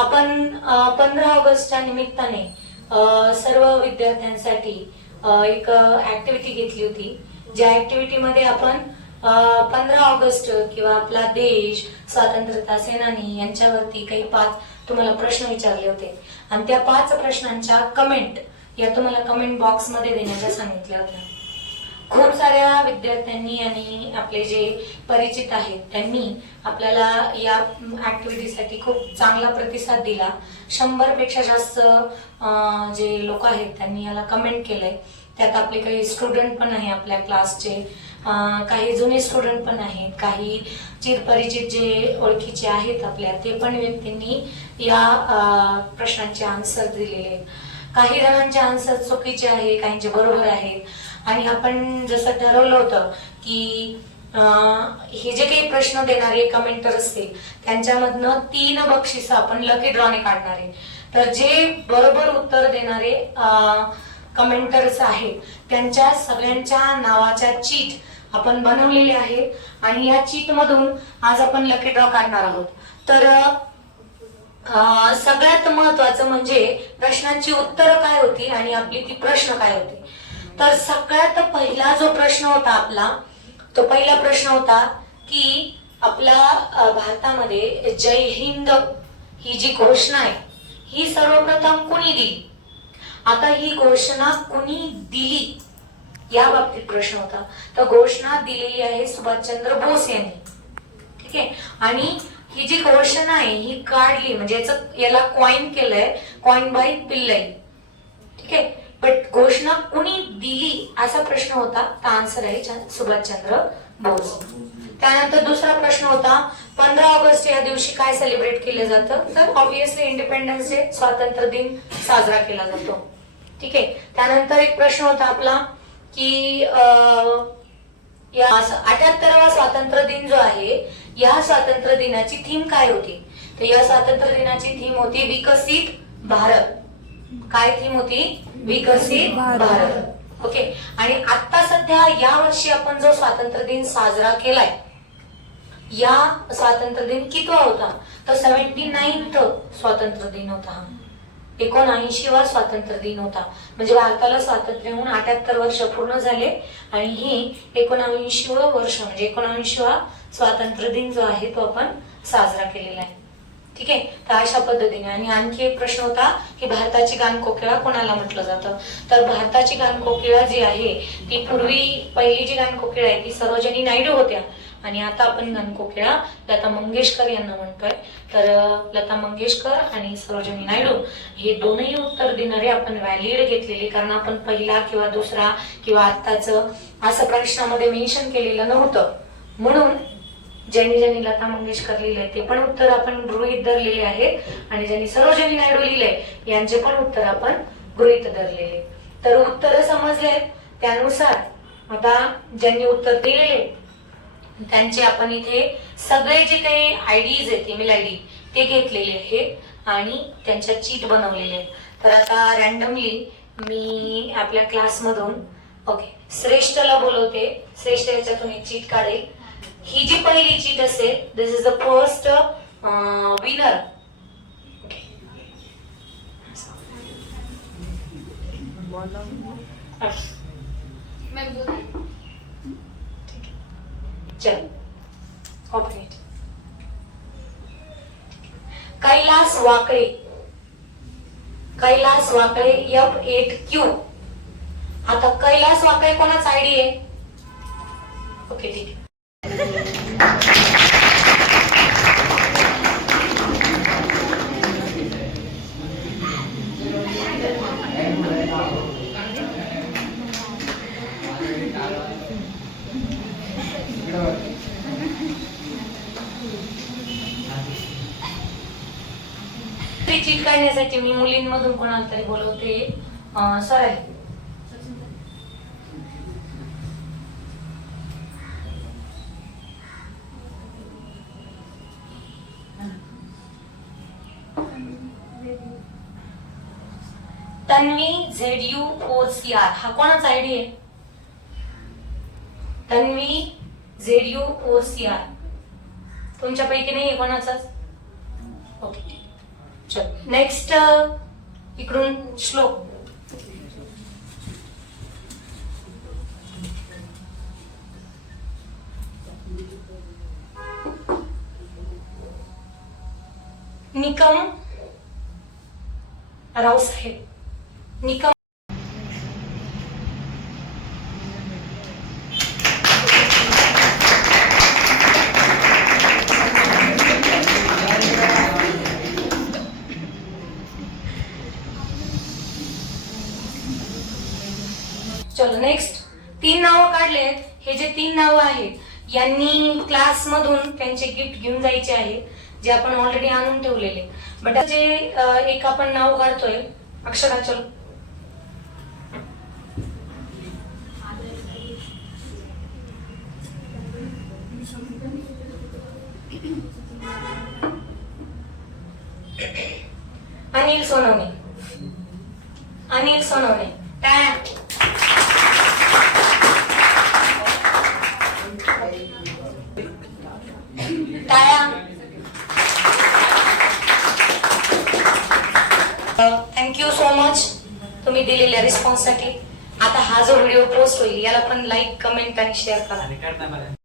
आपण 15 ऑगस्टच्या निमित्ताने सर्व विद्यार्थ्यांसाठी एक ऍक्टिव्हिटी घेतली होती. ज्या ऍक्टिव्हिटीमध्ये आपण 15 ऑगस्ट किंवा आपला देश, स्वातंत्र्यता सेनानी यांच्यावरती काही 5 तुम्हाला प्रश्न विचारले होते आणि त्या 5 प्रश्नांच्या कमेंट या तुम्हाला कमेंट बॉक्स मध्ये देण्याच्या सांगितल्या होत्या. खूप साऱ्या विद्यार्थ्यांनी आणि आपले जे परिचित आहेत त्यांनी आपल्याला या ऍक्टिव्हिटीसाठी खूप चांगला प्रतिसाद दिला. 100 पेक्षा जास्त जे लोक आहेत त्यांनी याला कमेंट केलंय. त्यात आपले काही स्टुडंट पण आहे आपल्या क्लासचे, काही जुने स्टुडंट पण आहेत, काही चिरपरिचित जे ओळखीचे आहेत आपल्या ते पण व्यक्तींनी या प्रश्नांचे आन्सर दिलेले. काही जणांचे आन्सर चुकीचे आहे, काहींचे बरोबर आहेत. आणि आपण जसं ठरवलं होतं की हे जे काही प्रश्न देणारे कमेंटर असतील त्यांच्यामधनं 3 बक्षिसं आपण लकी ड्रॉने काढणार आहे. तर जे बरोबर उत्तर देणारे कमेंटर्स आहेत त्यांच्या सगळ्यांच्या नावाच्या चीट आपण बनवलेले आहे आणि या चीट मधून आज आपण लकी ड्रॉ काढणार आहोत. तर सगळ्यात महत्वाचं म्हणजे प्रश्नांची उत्तरं काय होती आणि आपली ती प्रश्न काय होते. तर सगळ्यात पहिला जो प्रश्न होता आपला, तो पहिला प्रश्न होता की आपल्या भारतामध्ये जय हिंद ही जी घोषणा आहे ही सर्वप्रथम कुणी दिली. आता ही घोषणा कुणी दिली या बाबतीत प्रश्न होता. तर घोषणा दिलेली आहे सुभाषचंद्र बोस यांनी. ठीक आहे. आणि ही जी घोषणा आहे ही काढली म्हणजे याला कॉइन केलंय, कॉइन बाय पिल्लई. ठीक आहे. बट घोषणा कुणी दिली असा प्रश्न होता. तर आन्सर आहे सुभाषचंद्र बोस. त्यानंतर दुसरा प्रश्न होता 15 ऑगस्ट या दिवशी काय सेलिब्रेट केलं जातं. तर ऑब्विसली इंडिपेंडन्स डे, स्वातंत्र्य दिन साजरा केला जातो. ठीक आहे. त्यानंतर एक प्रश्न होता आपला की या 78वा स्वातंत्र्य दिन जो आहे या स्वातंत्र्य दिनाची थीम काय होती. तर या स्वातंत्र्य दिनाची थीम होती विकसित भारत. काय थीम होती? विकसित भारत. ओके. आणि आता सध्या या वर्षी आपण जो स्वातंत्र्य दिन साजरा केलाय या स्वातंत्र्य दिन कितवा होता. तर 79th स्वातंत्र्य दिन होता. हा 79वा स्वातंत्र्य दिन होता. म्हणजे भारताला स्वातंत्र्य होऊन 78 वर्ष पूर्ण झाले आणि ही 79वे वर्ष म्हणजे 79वा स्वातंत्र्य दिन जो आहे तो आपण साजरा केलेला आहे. ठीक आहे. तर अशा पद्धतीने. आणि आणखी एक प्रश्न होता की भारताची गानकोकिळा कोणाला म्हटलं जातं. तर भारताची गानकोकिळा जी आहे ती पूर्वी पहिली जी गानकोकिळा आहे ती सरोजिनी नायडू होत्या आणि आता आपण गानकोकिळा लता मंगेशकर यांना म्हणतोय. तर लता मंगेशकर आणि सरोजिनी नायडू हे दोनही उत्तर देणारे आपण व्हॅलिड घेतलेले, कारण आपण पहिला किंवा दुसरा किंवा आत्ताचं असं प्रश्नामध्ये मेन्शन केलेलं नव्हतं. म्हणून ज्यांनी लता मंगेशकर लिहिलंय ते पण उत्तर आपण गृहीत धरलेले आहेत आणि ज्यांनी सरोजिनी नायडू लिहिलंय यांचे पण उत्तर आपण गृहीत धरलेले. तर उत्तर समजले. त्यानुसार आता ज्यांनी उत्तर दिलेले त्यांचे आपण इथे सगळे जे काही आयडीज आहेत, ईमेल आयडी ते घेतलेले आहेत आणि त्यांच्या चीट बनवलेले आहेत. तर आता रॅन्डमली मी आपल्या क्लासमधून श्रेष्ठला बोलवते. श्रेष्ठ याच्यातून एक चीट काढेल. ही जी पहिली चीट असेल, दिस इज द फर्स्ट विनर. चल ऑपरेट. कैलास वाकळे. कैलास वाकळे F8Q. आता कैलास वाकळे कोणाचा आयडी आहे? ओके ठीक आहे. चीट काढण्यासाठी मी मुलींमधून कोणाला तरी बोलवते. सर आहे. तन्वी ZU4CR हा कोणाचा आयडी आहे? तन्वी ZU4CR तुमच्यापैकी नाही आहे कोणाचाच? ओके. चल नेक्स्ट इकडून श्लोक. निकम रावसाहेब. निकम चलो नेक्स्ट 3 नावं काढलेत. हे जे 3 नावं आहेत यांनी क्लास मधून त्यांचे गिफ्ट घेऊन जायचे आहे जे आपण ऑलरेडी आणून ठेवलेले. बट जे एक आपण नाव काढतोय अक्षरा. चलो अनिल सोनवणे. अनिल सोनवणे टाळ्या. थँक्यू सो मच तुम्ही दिलेल्या रिस्पॉन्ससाठी. आता हा जो व्हिडिओ पोस्ट होईल याला पण लाईक, कमेंट आणि शेअर करा.